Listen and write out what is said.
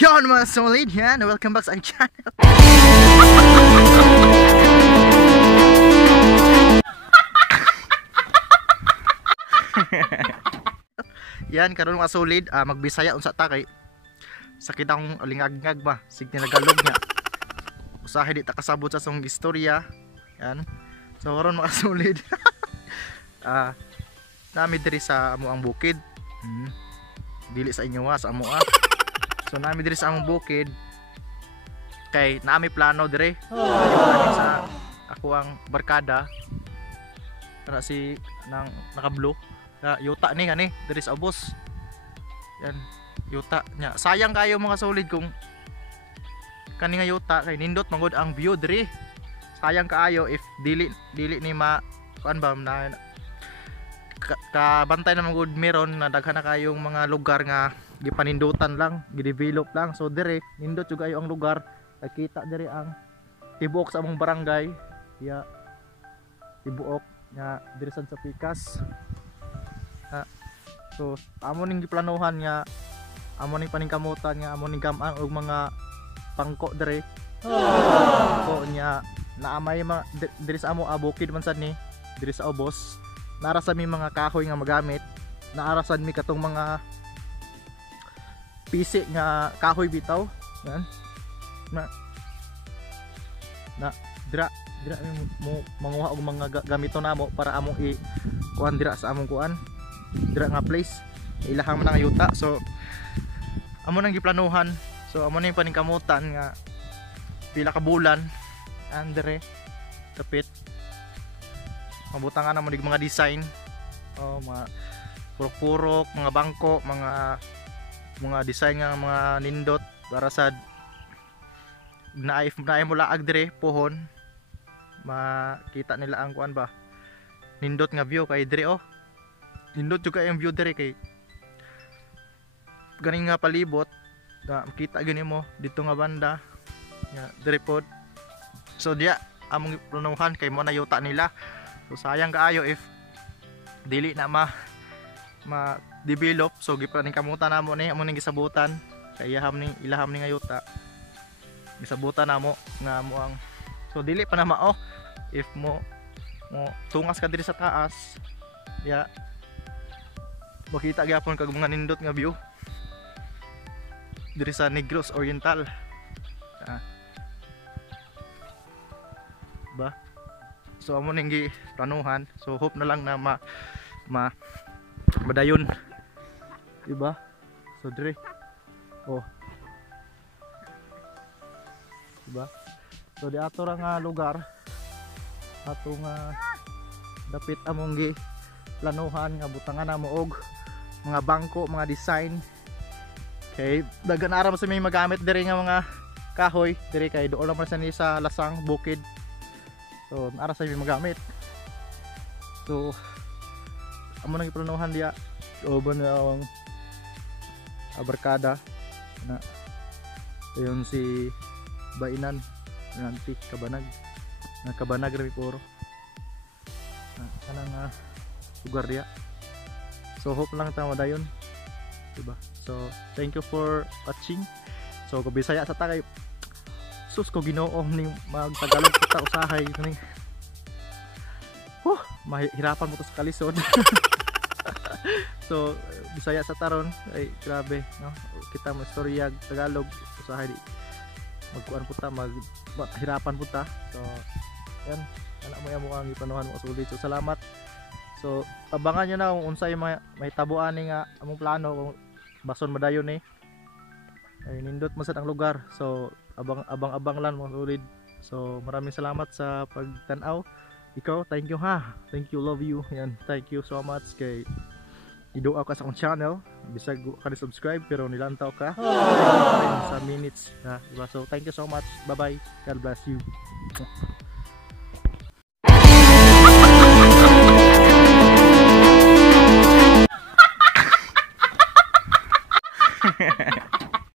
Yon mga solid yan, welcome back sa ang channel. Yan karon mga solid, magbisaya unsa ta kay sakit akong lingag-ngag ba, sig nalagalog niya. Usahay di ta kasabot sa song istorya. Yan. So karon mga solid. Nami diri sa amo ang bukid. Dili sa inyo sa amo So nami diri sa among bukid kay naami plano dire. Sa ako ang barkada kana si nang naka-blue na yuta ni kani diri sa ubos. Yan, yuta nya. Sayang kayo mga solid kung kani nga yuta kay nindot mangod ang view dire. Sayang kaayo if dili ni ma kuan ba na kabantay na mangod meron na daghan na kayong mga lugar nga gipanindutan lang, gidevelop lang. So dire nindot jud ayo ang lugar. Nakita dire ang tibuok sa among barangay. Ya tibuok nga dire sad sa Pikas. So amo ning giplanuhan nga amo ning paningkamutan nga amo ning gamang og mga pangko dire. So nya naamay mga dire sa amo bukid man sad ni dire sa ubos. Naarasan mi mga kahoy nga magamit. Naarasan mi katong mga pisi nga kahoy bitaw. Yan. Dira mo manguha og mga gamito namo para among kuan dira sa among kuan. Dira nga place. Ilahang man nga yuta. So amo nang giplanuhan. So amo nang paningkamutan nga pila ka bulan andre kapit. Mabutangan namo dig mga design. Mga purok-purok, mga bangko, mga design nga mga nindot para sa naay mula agdire pohon makita nila ang kuan ba nindot nga view kay dire nindot jud kay ang view dire kay ganing nga palibot na makita gani mo dito nga banda nga dire pod. So diya among planuhan kay mo na yuta nila. So sayang kaayo if dili na ma-develop. So giplaning kamutan namo ni amo ning gisabutan kay ilaham ni ngayuta. Gisabutan namo nga mo ang so dili pa na mao if mo tungas ka diri sa taas. Ya. Makita gyapon kag mga nindot nga view diri sa Negros Oriental. Ba? So amo ning giplanuhan. So hope na lang na madayon. Diba? So dire. Diba? So di ato ra nga lugar ato nga dapit among planuhan nga butangan namo og mga bangko, mga design. Okay, daghan ara sa may magamit dire nga mga kahoy dire kay doon lang sa ni sa lasang bukid. So ara sa may magamit. So amo nang iplanuhan dia uban na ang barkada na ayon si Bainan nanti kabanag na kabanag rami puro kanang lugar dia. So hope lang ta madayon diba. So thank you for watching. So ko Bisaya sa ta kay sus ko Ginoo ning magtagalog kita usahay ning mahirapan mo to sa kalisod. So Bisaya sa taron ay grabe no kita mo istorya Tagalog usahay di magkuan puta maghirapan puta. So yan ana mo ang ipanuhan mo sulit. So salamat. So abangan nyo na kung unsay may tabuan ni nga among plano kung bason madayon ni ay nindot mo sa ang lugar. So abang lang mga sulit. So maraming salamat sa pagtan-aw. Ikaw, thank you ha. Thank you, love you. Yan, thank you so much kay iduaw ka sa akong channel. Bisag ka subscribe pero nilantaw ka sa minutes na diba? So thank you so much. Bye bye. God bless you.